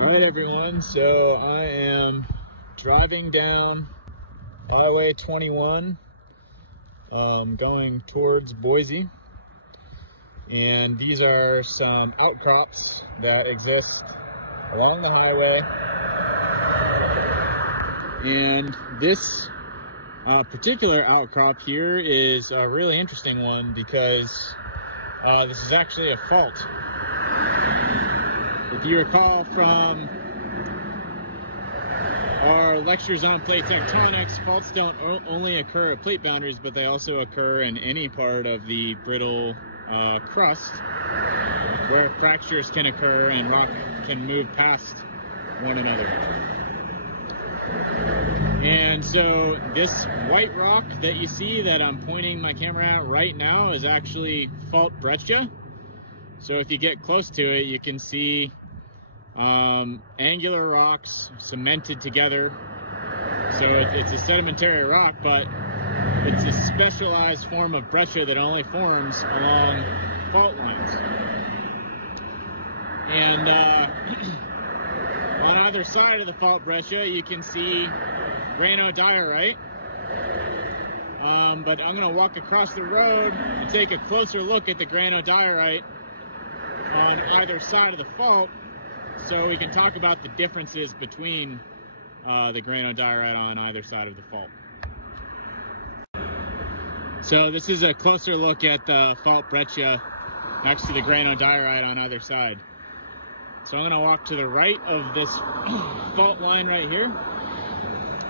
Alright everyone, so I am driving down Highway 21 going towards Boise, and these are some outcrops that exist along the highway. And this particular outcrop here is a really interesting one because this is actually a fault. If you recall from our lectures on plate tectonics, faults don't only occur at plate boundaries, but they also occur in any part of the brittle crust where fractures can occur and rock can move past one another. And so this white rock that you see that I'm pointing my camera at right now is actually fault breccia. So if you get close to it, you can see angular rocks cemented together. So it's a sedimentary rock, but it's a specialized form of breccia that only forms along fault lines. And on either side of the fault breccia, you can see granodiorite. But I'm going to walk across the road and take a closer look at the granodiorite on either side of the fault, so we can talk about the differences between the granodiorite on either side of the fault. So this is a closer look at the fault breccia next to the granodiorite on either side. So I'm going to walk to the right of this fault line right here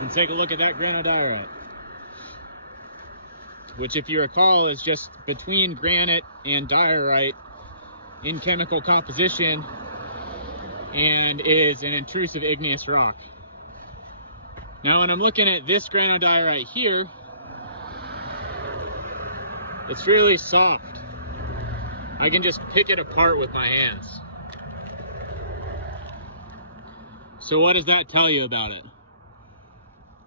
and take a look at that granodiorite, which, if you recall, is just between granite and diorite in chemical composition and is an intrusive igneous rock. Now when I'm looking at this granodiorite here, it's really soft. I can just pick it apart with my hands. So what does that tell you about it?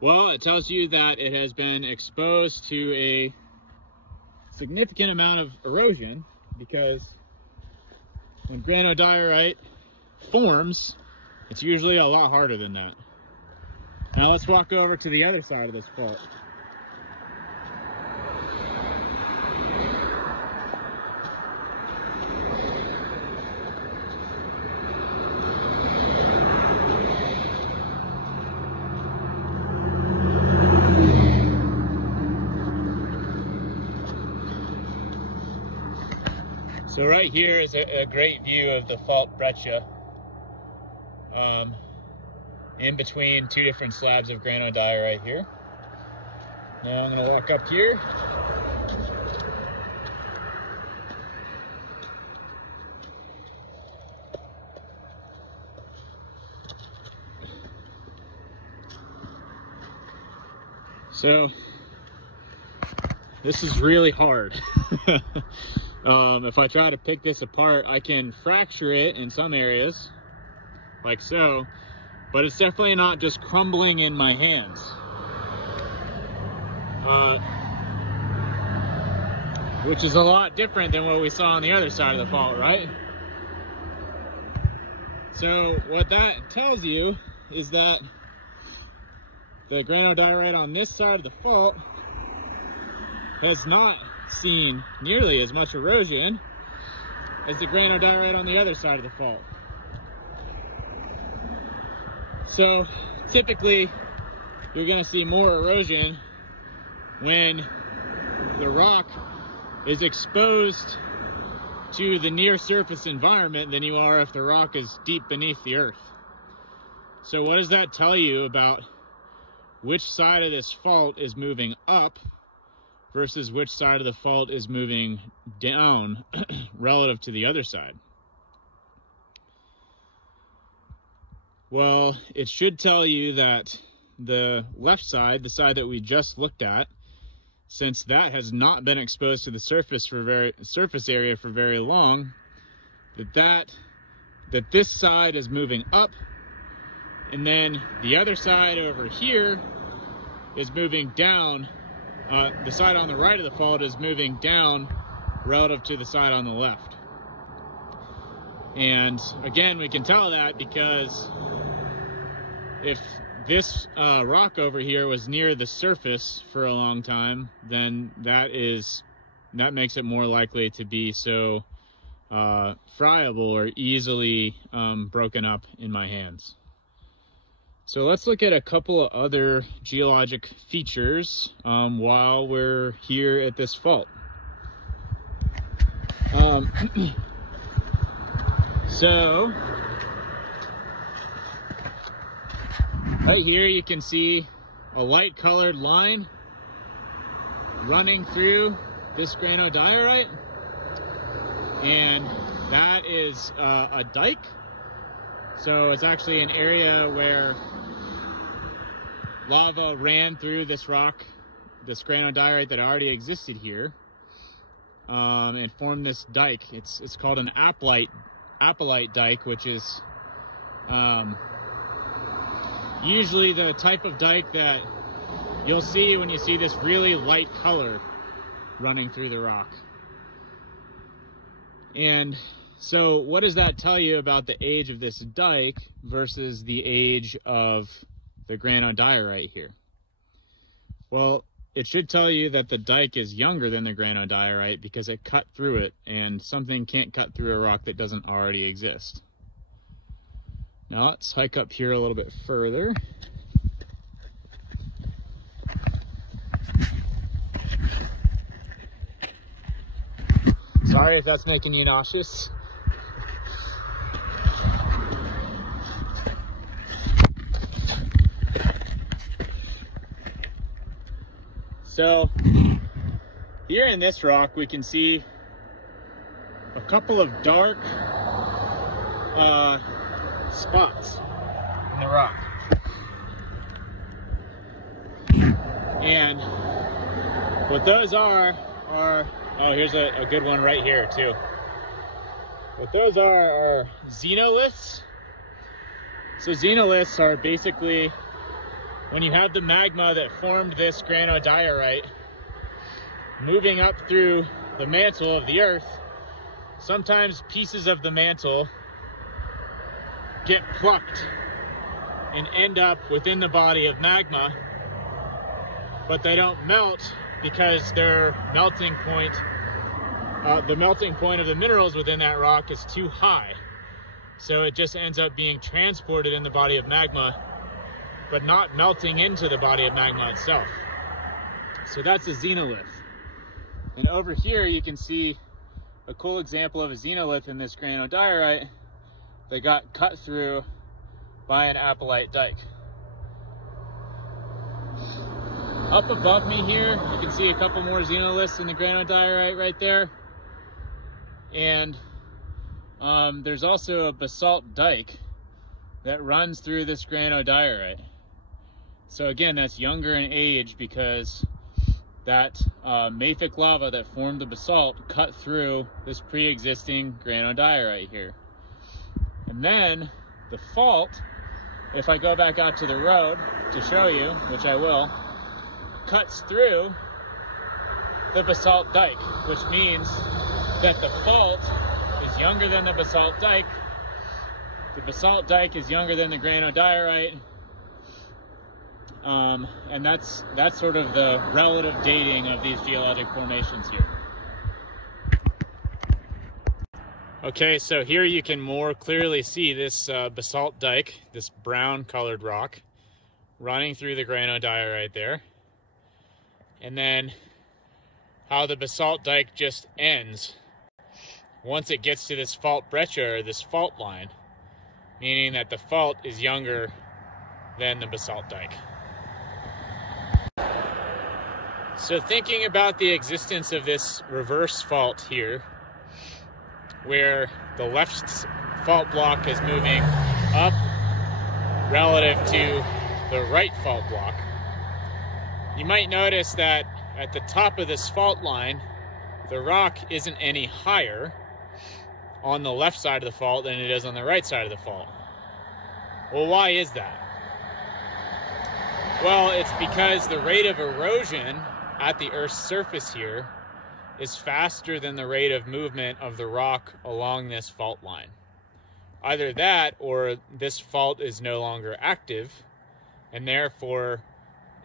Well, it tells you that it has been exposed to a significant amount of erosion, because when granodiorite forms, it's usually a lot harder than that. Now let's walk over to the other side of this fault. So right here is a great view of the fault breccia in between two different slabs of granodiorite here. Now I'm going to walk up here. So this is really hard. If I try to pick this apart, I can fracture it in some areas, like so, but it's definitely not just crumbling in my hands. Which is a lot different than what we saw on the other side of the fault, right? So what that tells you is that the granodiorite on this side of the fault has not seen nearly as much erosion as the granodiorite on the other side of the fault. So typically you're going to see more erosion when the rock is exposed to the near surface environment than you are if the rock is deep beneath the earth. So what does that tell you about which side of this fault is moving up versus which side of the fault is moving down relative to the other side? Well, it should tell you that the left side, the side that we just looked at, since that has not been exposed to the surface area for very long, that this side is moving up, and then the other side over here is moving down. The side on the right of the fault is moving down relative to the side on the left. And again, we can tell that because if this rock over here was near the surface for a long time, then that makes it more likely to be so friable or easily broken up in my hands. So let's look at a couple of other geologic features while we're here at this fault. So right here you can see a light colored line running through this granodiorite, and that is a dike. So it's actually an area where lava ran through this rock, this granodiorite that already existed here, and formed this dike. It's called an apelite dike, which is usually the type of dike that you'll see when you see this really light color running through the rock. And so what does that tell you about the age of this dike versus the age of the granodiorite here? Well, it should tell you that the dike is younger than the granodiorite because it cut through it, and something can't cut through a rock that doesn't already exist. Now let's hike up here a little bit further. Sorry if that's making you nauseous. So here in this rock, we can see a couple of dark spots in the rock. And what those are, oh, here's a good one right here too. What those are xenoliths. So xenoliths are basically when you have the magma that formed this granodiorite moving up through the mantle of the earth, sometimes pieces of the mantle get plucked and end up within the body of magma, but they don't melt because their melting point, the melting point of the minerals within that rock is too high. So it just ends up being transported in the body of magma, but not melting into the body of magma itself. So that's a xenolith. And over here you can see a cool example of a xenolith in this granodiorite that got cut through by an apelite dike. Up above me here, you can see a couple more xenoliths in the granodiorite right there. And there's also a basalt dike that runs through this granodiorite. So again, that's younger in age because that mafic lava that formed the basalt cut through this pre-existing granodiorite here. And then the fault, if I go back out to the road to show you, which I will, cuts through the basalt dike, which means that the fault is younger than the basalt dike. The basalt dike is younger than the granodiorite. And that's sort of the relative dating of these geologic formations here. Okay, so here you can more clearly see this basalt dike, this brown colored rock, running through the granodiorite there. And then how the basalt dike just ends once it gets to this fault breccia, or this fault line, meaning that the fault is younger than the basalt dike. So thinking about the existence of this reverse fault here, where the left fault block is moving up relative to the right fault block, you might notice that at the top of this fault line, the rock isn't any higher on the left side of the fault than it is on the right side of the fault. Well, why is that? Well, it's because the rate of erosion at the Earth's surface here is faster than the rate of movement of the rock along this fault line. either that or this fault is no longer active, and therefore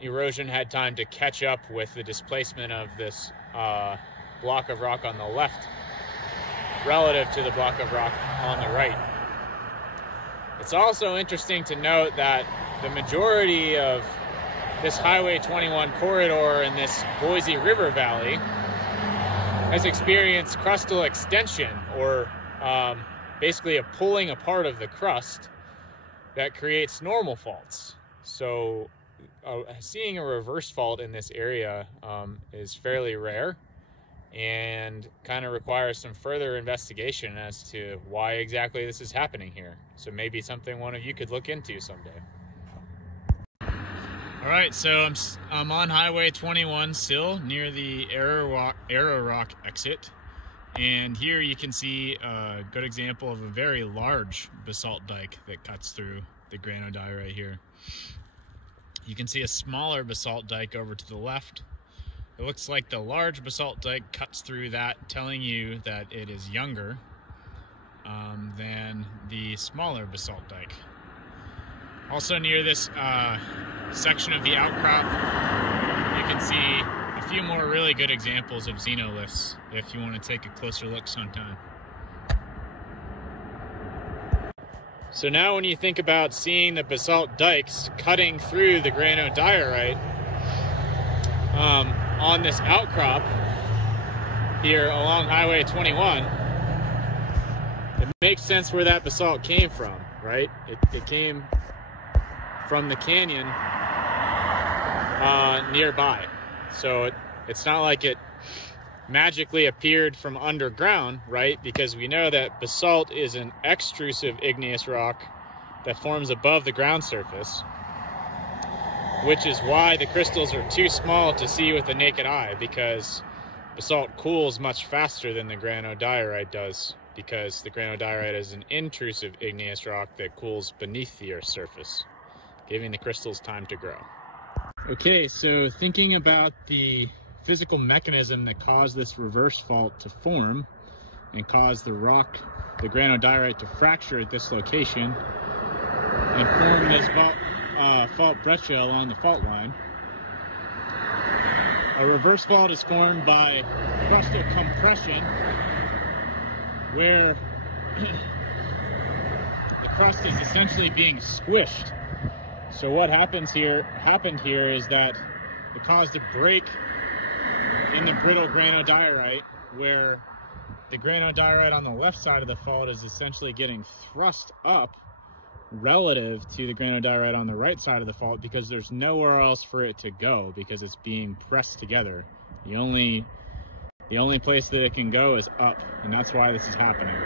erosion had time to catch up with the displacement of this block of rock on the left relative to the block of rock on the right. It's also interesting to note that the majority of this Highway 21 corridor in this Boise River Valley has experienced crustal extension, or basically a pulling apart of the crust that creates normal faults. So seeing a reverse fault in this area is fairly rare and kind of requires some further investigation as to why exactly this is happening here. So maybe something one of you could look into someday. All right, so I'm on Highway 21 still near the Arrow Rock exit, and here you can see a good example of a very large basalt dike that cuts through the granodiorite here. You can see a smaller basalt dike over to the left. It looks like the large basalt dike cuts through that, telling you that it is younger than the smaller basalt dike. Also near this section of the outcrop, you can see a few more really good examples of xenoliths if you want to take a closer look sometime. So now when you think about seeing the basalt dikes cutting through the granodiorite on this outcrop here along Highway 21, it makes sense where that basalt came from, right? It came from the canyon nearby. So it's not like it magically appeared from underground, right? Because we know that basalt is an extrusive igneous rock that forms above the ground surface, which is why the crystals are too small to see with the naked eye, because basalt cools much faster than the granodiorite does, because the granodiorite is an intrusive igneous rock that cools beneath the Earth's surface, giving the crystals time to grow. Okay, so thinking about the physical mechanism that caused this reverse fault to form and caused the rock, the granodiorite, to fracture at this location and form this fault breccia along the fault line. A reverse fault is formed by crustal compression, where the crust is essentially being squished. So what happened here is that it caused a break in the brittle granodiorite, where the granodiorite on the left side of the fault is essentially getting thrust up relative to the granodiorite on the right side of the fault, because there's nowhere else for it to go, because it's being pressed together. The only place that it can go is up, and that's why this is happening.